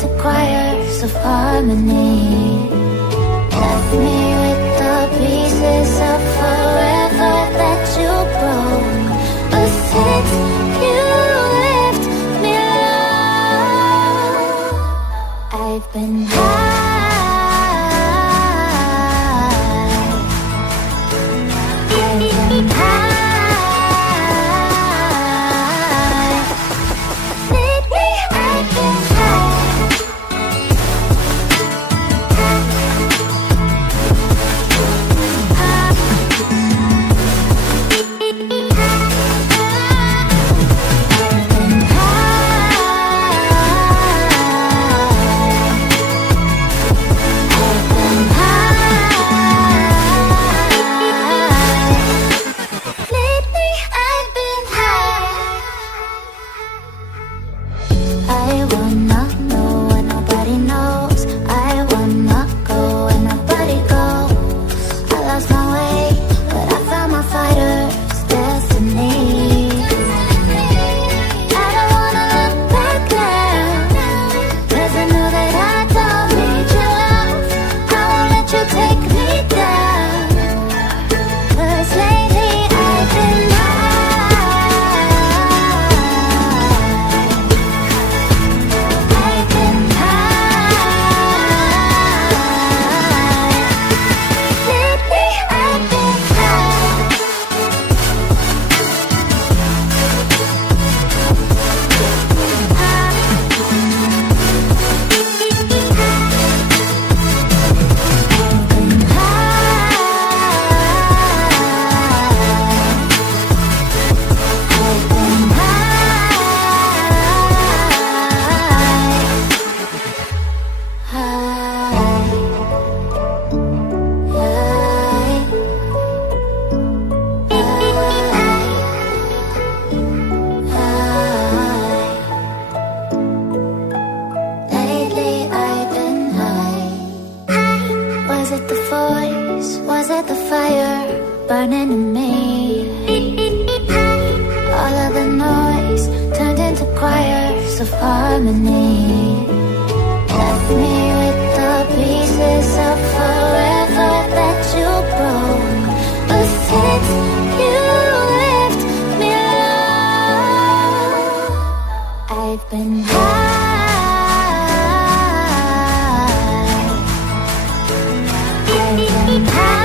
into choirs of harmony. Left me with the pieces of forever that you broke. But since you left me alone, I've been high. I've been high. Burning in me. All of the noise turned into choirs of harmony. Left me with the pieces of forever that you broke. But since you left me alone, I've been high. I've been high.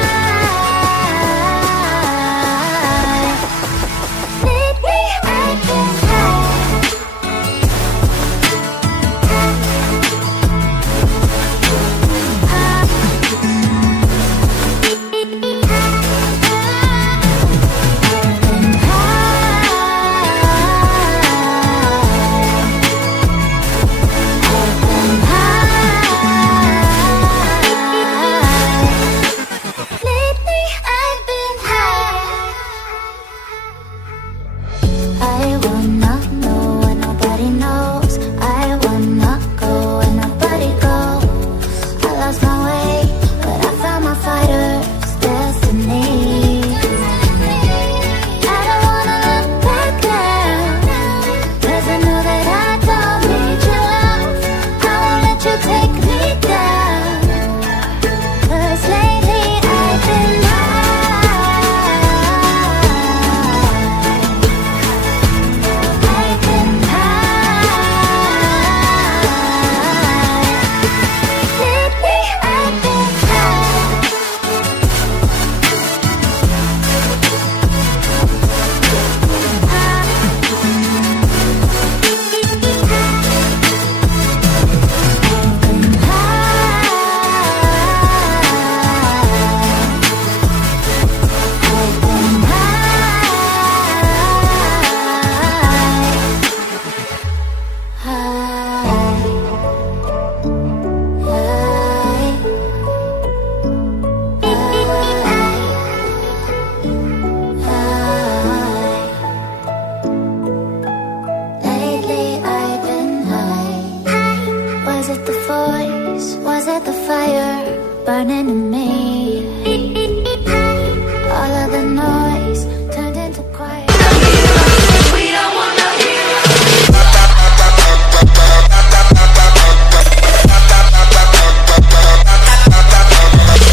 Was it the fire burning in me?